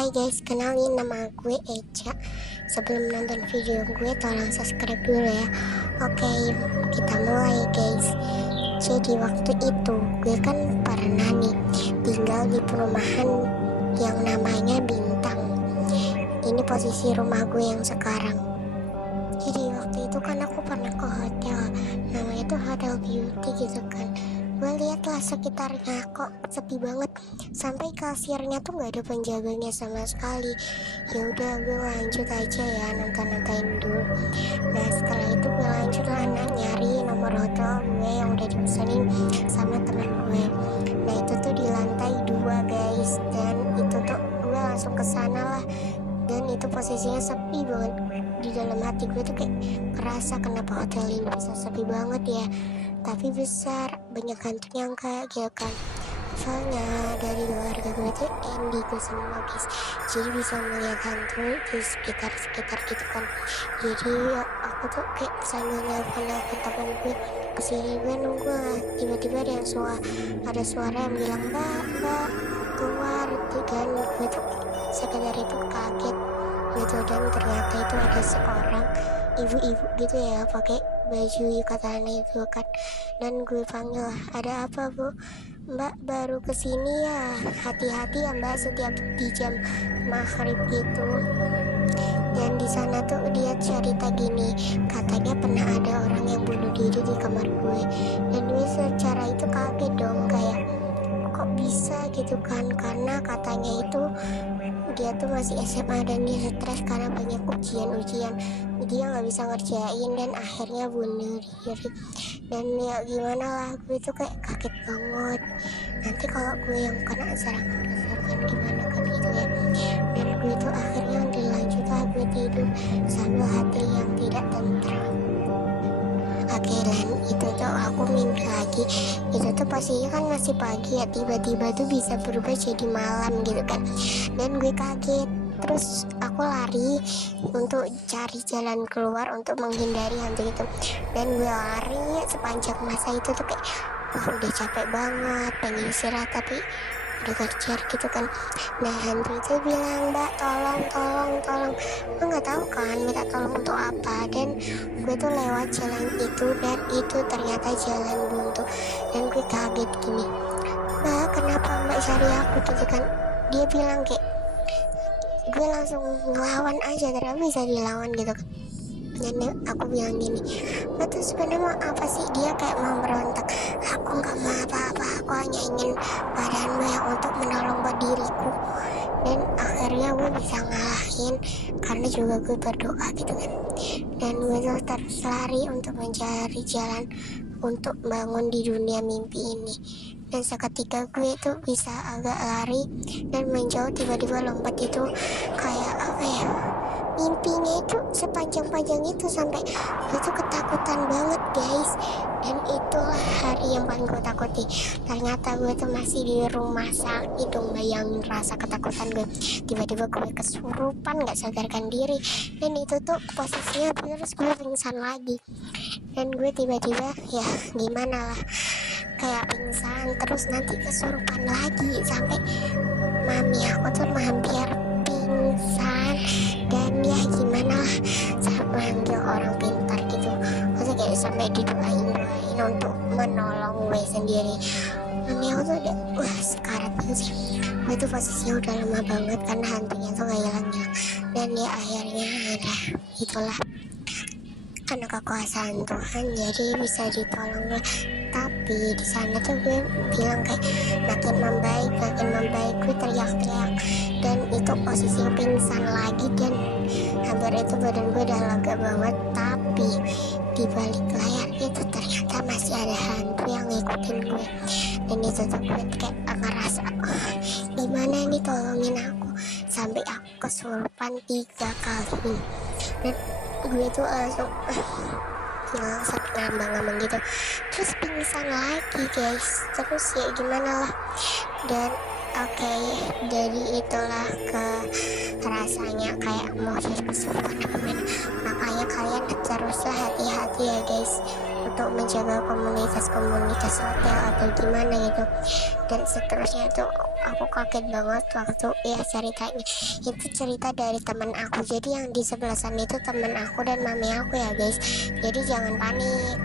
Hai guys, kenalin nama gue Eca. Sebelum nonton video gue, tolong subscribe dulu ya. Oke, kita mulai guys. Jadi waktu itu gue kan pernah nih tinggal di perumahan yang namanya Bintang. Ini posisi rumah gue yang sekarang. Jadi waktu itu kan aku pernah ke hotel, namanya tuh Hotel Beauty gitu kan. Gue liatlah sekitarnya kok sepi banget, sampai kasirnya tuh nggak ada penjaganya sama sekali. Ya udah gue lanjut aja ya, nonton-nonton dulu. Nah setelah itu gue lanjut lah nyari nomor hotel gue yang udah dipesanin sama teman gue. Nah itu tuh di lantai 2 guys, dan itu tuh gue langsung ke sana lah. Dan itu posisinya sepi banget. Di dalam hati gue tuh kayak kerasa kenapa hotel ini bisa sepi banget ya, tapi besar, banyak hantunya enggak gitu kan. Soalnya dari keluarga gue tuh indigo semua guys, jadi bisa melihat hantu di sekitar gitu kan. Jadi aku tuh kayak sambil nelfon teman gue kesini, gue nunggu lah. Tiba-tiba ada suara yang bilang mbak keluar, dan gue tuh sekedar itu kaget gitu. Dan ternyata itu ada seorang ibu-ibu gitu ya, pakai baju yukatana itu kan. Dan gue panggil lah, ada apa bu? Mbak baru kesini ya, hati-hati ya mbak, setiap di jam maghrib gitu. Dan di sana tuh dia cerita gini, katanya pernah ada orang yang bunuh diri di kamar gue. Dan gue secara itu kaget dong, kayak kok bisa gitu kan, karena katanya itu dia tuh masih SMA dan dia stres karena banyak ujian, dia nggak bisa ngerjain dan akhirnya bunuh diri. Dan ya gimana lah, gue tuh kayak kaget banget. Nanti kalau gue yang kena serangan gimana kan gitu ya. Dan gue tuh akhirnya dilanjut lah, gue tidur sambil hati yang tidak tentram. Oke, dan itu tuh aku mimpi lagi. Itu tuh pastinya kan masih pagi ya, tiba-tiba tuh bisa berubah jadi malam gitu kan. Dan gue kaget, terus aku lari untuk cari jalan keluar untuk menghindari hantu itu. Dan gue lari sepanjang masa itu tuh kayak wah udah capek banget, pengen istirahat tapi udah kerja gitu kan. Nah hantu itu bilang, mbak tolong, gue nggak tahu kan minta tolong untuk apa. Dan gue tuh lewat jalan itu, dan itu ternyata jalan buntu. Dan gue kaget gini, mbak kenapa mbak cari aku gitu kan. Dia bilang kayak, gue langsung ngelawan aja, ternyata bisa dilawan gitu kan. Dan aku bilang gini, mbak tuh sebenarnya mau apa sih? Dia kayak mau berontak, aku nggak mau apa-apa, aku hanya ingin badanmu yang untuk menolong buat diriku. Dan akhirnya gue bisa ngalahin karena juga gue berdoa gitu kan. Dan gue tuh terus lari untuk mencari jalan untuk bangun di dunia mimpi ini. Dan seketika gue tuh bisa agak lari dan menjauh, tiba-tiba lompat itu kayak apa ya, mimpinya itu sepanjang-panjang itu sampai gue tuh ketakutan banget guys. Dan itulah hari yang paling gue takuti. Ternyata gue tuh masih di rumah sakit dong, bayangin rasa ketakutan gue. Tiba-tiba gue kesurupan, gak sadarkan diri. Dan itu tuh posisinya terus gue pingsan lagi. Dan gue tiba-tiba ya gimana lah, kayak pingsan terus nanti kesurupan lagi, sampai mami aku tuh hampir pingsan. Dan ya gimana lah, saya manggil orang pintar gitu, maksudnya kayak sampai didoain untuk menolong gue sendiri. Mami aku tuh udah sekarat banget sih. Gue tuh posisinya udah lama banget karena hantunya tuh gak hilang-hilang. Dan ya akhirnya ada itulah, karena kekuasaan Tuhan jadi bisa ditolong lah. Tapi di sana tuh gue bilang kayak makin membaik, gue teriak-teriak. Dan itu posisi pingsan lagi, dan hampir itu badan gue udah lega banget. Tapi di balik layar itu ternyata masih ada hantu yang ngikutin gue. Dan itu tuh gue kayak ngerasa gimana nih, tolongin aku. Sampai aku kesurupan 3 kali. Dan gue tuh langsung hilang sampai ngambang-ngambang gitu, terus pingsan lagi guys. Terus ya gimana lah. Dan oke, jadi itulah rasanya kayak mau kesurupan apa gimana. Makanya kalian teruslah hati-hati ya guys untuk menjaga komunitas-komunitas hotel atau gimana gitu. Dan seterusnya itu aku kaget banget waktu ya ceritanya itu cerita dari teman aku, jadi yang di sebelah sana itu teman aku dan mami aku ya guys, jadi jangan panik.